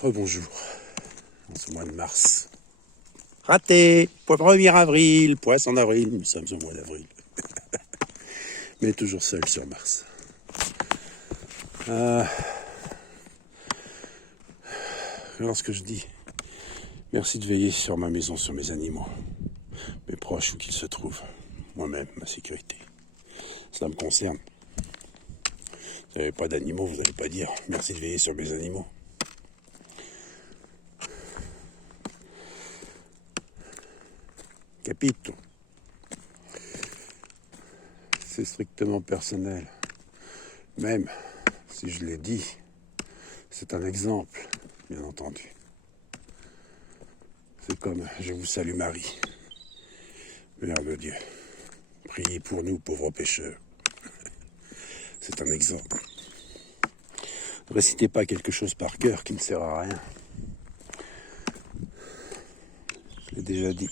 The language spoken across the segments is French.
Rebonjour, en ce mois de mars. Raté, 1er avril, poisson d'avril, nous sommes au mois d'avril. Mais toujours seul sur Mars. Lorsque je dis merci de veiller sur ma maison, sur mes animaux, mes proches, où qu'ils se trouvent, moi-même, ma sécurité. Cela me concerne. Vous n'avez pas d'animaux, vous n'allez pas dire merci de veiller sur mes animaux. Capito. C'est strictement personnel. Même si je l'ai dit, c'est un exemple, bien entendu. C'est comme je vous salue Marie, Mère de Dieu. Priez pour nous, pauvres pécheurs. C'est un exemple. Ne récitez pas quelque chose par cœur qui ne sert à rien. Je l'ai déjà dit.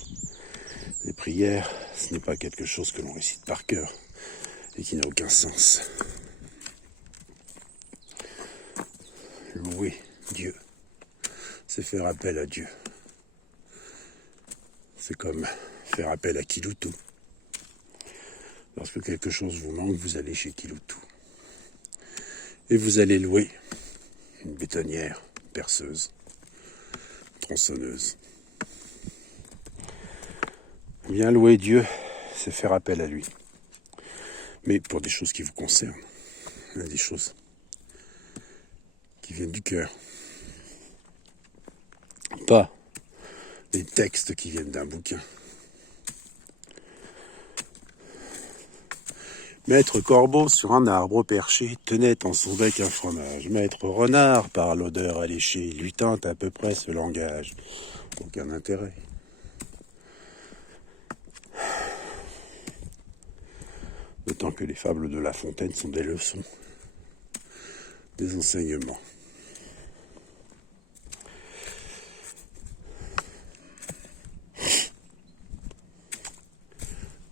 Les prières, ce n'est pas quelque chose que l'on récite par cœur et qui n'a aucun sens. Louer Dieu, c'est faire appel à Dieu. C'est comme faire appel à Kiloutou. Lorsque quelque chose vous manque, vous allez chez Kiloutou. Et vous allez louer une bétonnière, perceuse, tronçonneuse. Bien louer Dieu, c'est faire appel à lui. Mais pour des choses qui vous concernent, des choses qui viennent du cœur. Pas des textes qui viennent d'un bouquin. Maître Corbeau sur un arbre perché tenait en son bec un fromage. Maître Renard, par l'odeur alléchée, lui tint à peu près ce langage. Aucun intérêt. D'autant que les fables de La Fontaine sont des leçons, des enseignements.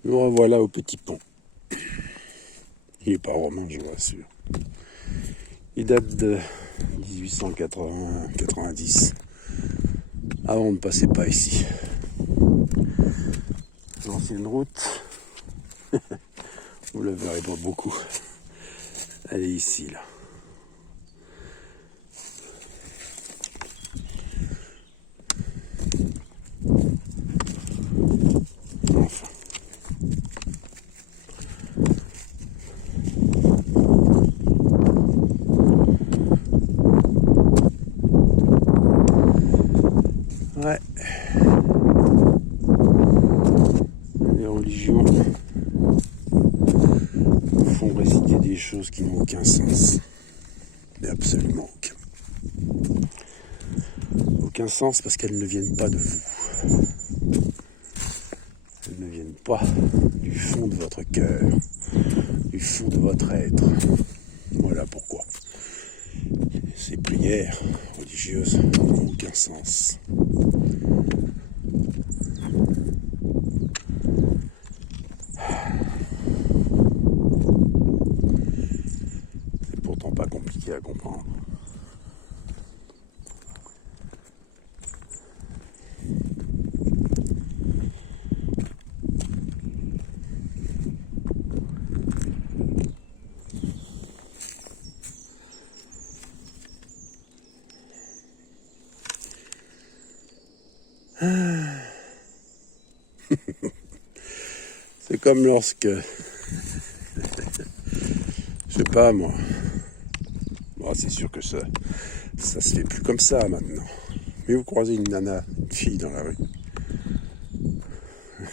Nous revoilà au petit pont. Il n'est pas romain, je vous rassure. Il date de 1890. Avant, on ne passait pas ici. L'ancienne route, vous ne la verrez pas beaucoup. Elle est ici, là. Enfin. Ouais. Les religions font réciter des choses qui n'ont aucun sens. Mais absolument aucun. Aucun sens parce qu'elles ne viennent pas de vous. Elles ne viennent pas du fond de votre cœur, du fond de votre être. Voilà pourquoi. Ces prières religieuses n'ont aucun sens. C'est pourtant pas compliqué à comprendre. C'est comme lorsque, je sais pas moi, bon, c'est sûr que ça se fait plus comme ça maintenant. Mais vous croisez une nana, une fille dans la rue,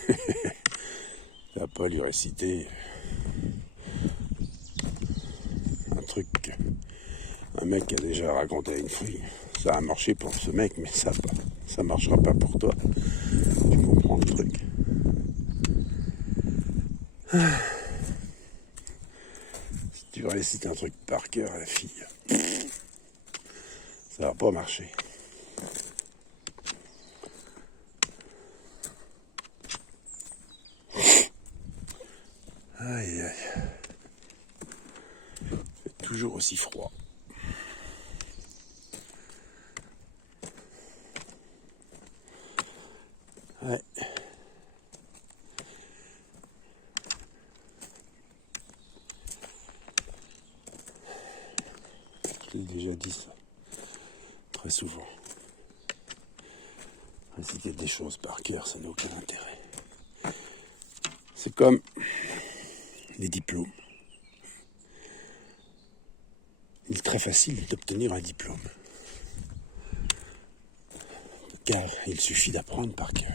il va pas lui réciter un truc qu'un mec a déjà raconté à une fille. Ça a marché pour ce mec, mais ça marchera pas pour toi. Tu comprends le truc. Si tu récites un truc par cœur à la fille, ça va pas marcher. Aïe aïe. C'est toujours aussi froid. Je l'ai déjà dit ça, très souvent. Réciter des choses par cœur, ça n'a aucun intérêt. C'est comme les diplômes. Il est très facile d'obtenir un diplôme, car il suffit d'apprendre par cœur.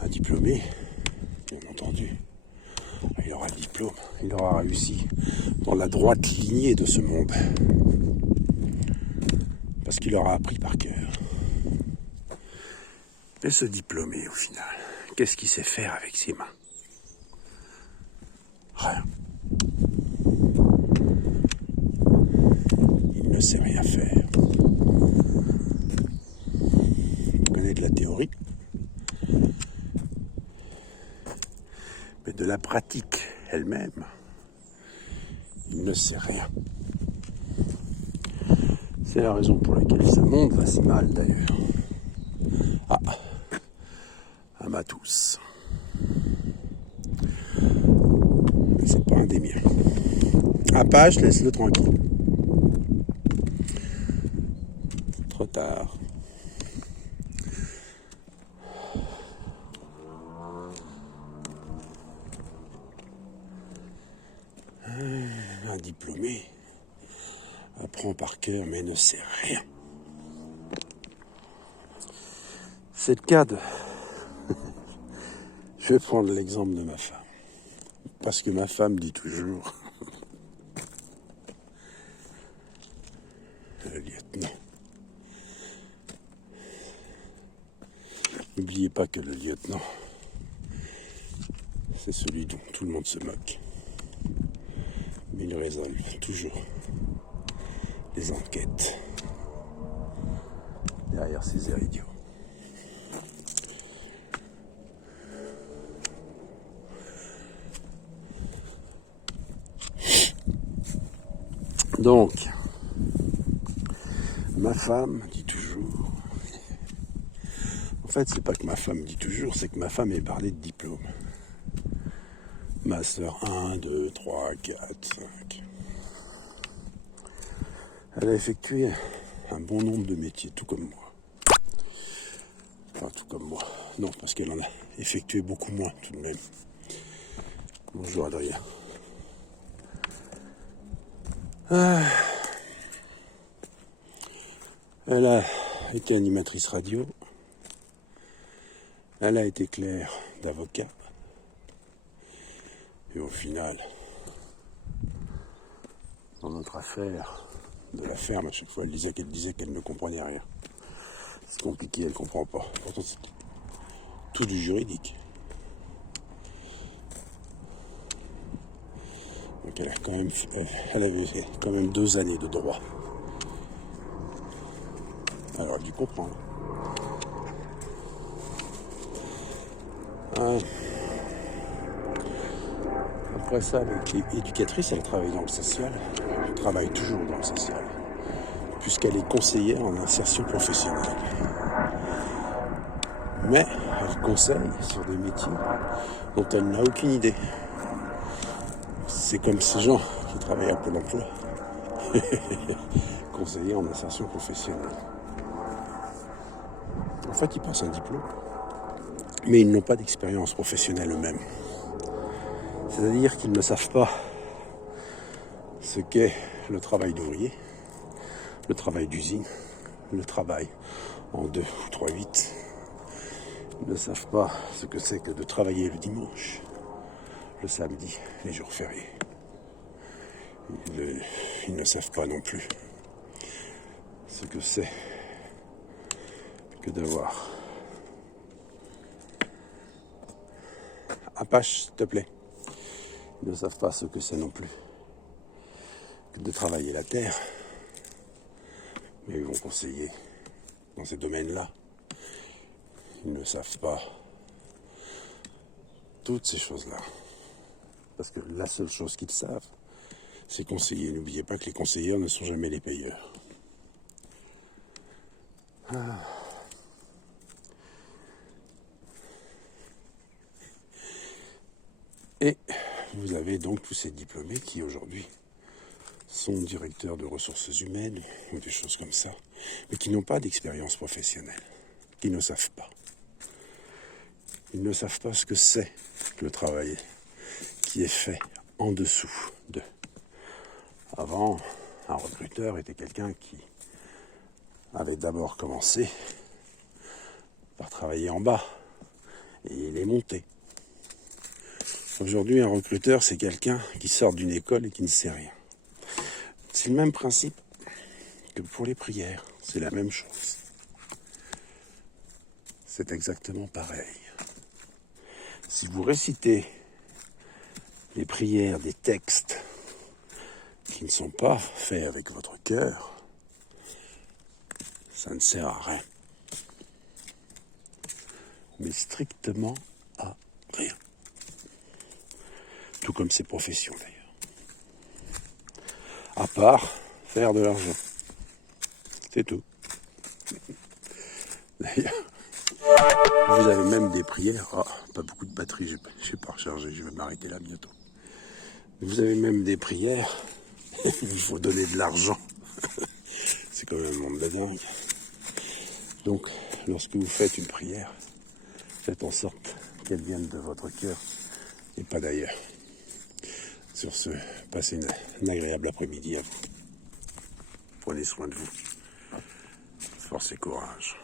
Un diplômé, bien entendu, il aura le diplôme, il aura réussi dans la droite lignée de ce monde, parce qu'il aura appris par cœur. Mais ce diplômé, au final, qu'est-ce qu'il sait faire avec ses mains? Rien. Il ne sait rien faire. Il connaît de la théorie, mais de la pratique elle-même, il ne sait rien. C'est la raison pour laquelle ce monde va si mal d'ailleurs. Ah, à ma tous. C'est pas un des miens. Apache, laisse-le tranquille. Trop tard. Un diplômé apprend par cœur mais ne sait rien. C'est le cas de... Je vais prendre l'exemple de ma femme. Parce que ma femme dit toujours... Le lieutenant. N'oubliez pas que le lieutenant, c'est celui dont tout le monde se moque. Mais il résolve toujours les enquêtes derrière ces airs idiots. Donc, ma femme dit toujours... En fait, c'est pas que ma femme dit toujours, c'est que ma femme est parlée de diplôme. Master 1, 2, 3, 4, 5. Elle a effectué un bon nombre de métiers, tout comme moi. Enfin, tout comme moi. Non, parce qu'elle en a effectué beaucoup moins, tout de même. Bonjour Adrien. Elle a été animatrice radio. Elle a été clerc d'avocat. Et au final, dans notre affaire de la ferme, à chaque fois, elle disait qu'elle ne comprenait rien. C'est compliqué, elle ne comprend pas. Pourtant, c'est tout du juridique. Donc elle avait quand même 2 années de droit. Elle aurait dû comprendre. Après ça, avec l'éducatrice, elle travaille dans le social. Elle travaille toujours dans le social. Puisqu'elle est conseillère en insertion professionnelle. Mais elle conseille sur des métiers dont elle n'a aucune idée. C'est comme ces gens qui travaillent à Pôle emploi. Conseiller en insertion professionnelle. En fait, ils passent un diplôme, mais ils n'ont pas d'expérience professionnelle eux-mêmes. C'est-à-dire qu'ils ne savent pas ce qu'est le travail d'ouvrier, le travail d'usine, le travail en 2 ou 3/8. Ils ne savent pas ce que c'est que de travailler le dimanche, le samedi, les jours fériés. Ils ne savent pas non plus ce que c'est que d'avoir... Apache, s'il te plaît. Ils ne savent pas ce que c'est non plus que de travailler la terre. Mais ils vont conseiller dans ces domaines-là. Ils ne savent pas toutes ces choses-là. Parce que la seule chose qu'ils savent, c'est conseiller. N'oubliez pas que les conseilleurs ne sont jamais les payeurs. Et vous avez donc tous ces diplômés qui aujourd'hui sont directeurs de ressources humaines ou des choses comme ça, mais qui n'ont pas d'expérience professionnelle, qui ne savent pas. Ils ne savent pas ce que c'est le travail qui est fait en dessous d'eux. Avant, un recruteur était quelqu'un qui avait d'abord commencé par travailler en bas et il est monté. Aujourd'hui, un recruteur, c'est quelqu'un qui sort d'une école et qui ne sait rien. C'est le même principe que pour les prières, c'est la même chose. C'est exactement pareil. Si vous récitez les prières des textes qui ne sont pas faits avec votre cœur, ça ne sert à rien. Mais strictement à rien. Tout comme ces professions d'ailleurs. À part faire de l'argent. C'est tout. D'ailleurs, vous avez même des prières. Oh, pas beaucoup de batterie, je n'ai pas rechargé, je vais m'arrêter là bientôt. Vous avez même des prières. Il faut donner de l'argent. C'est quand même un monde de dingue. Donc, lorsque vous faites une prière, faites en sorte qu'elle vienne de votre cœur et pas d'ailleurs. Sur ce, passez une agréable après-midi à vous. Prenez soin de vous. Force et courage.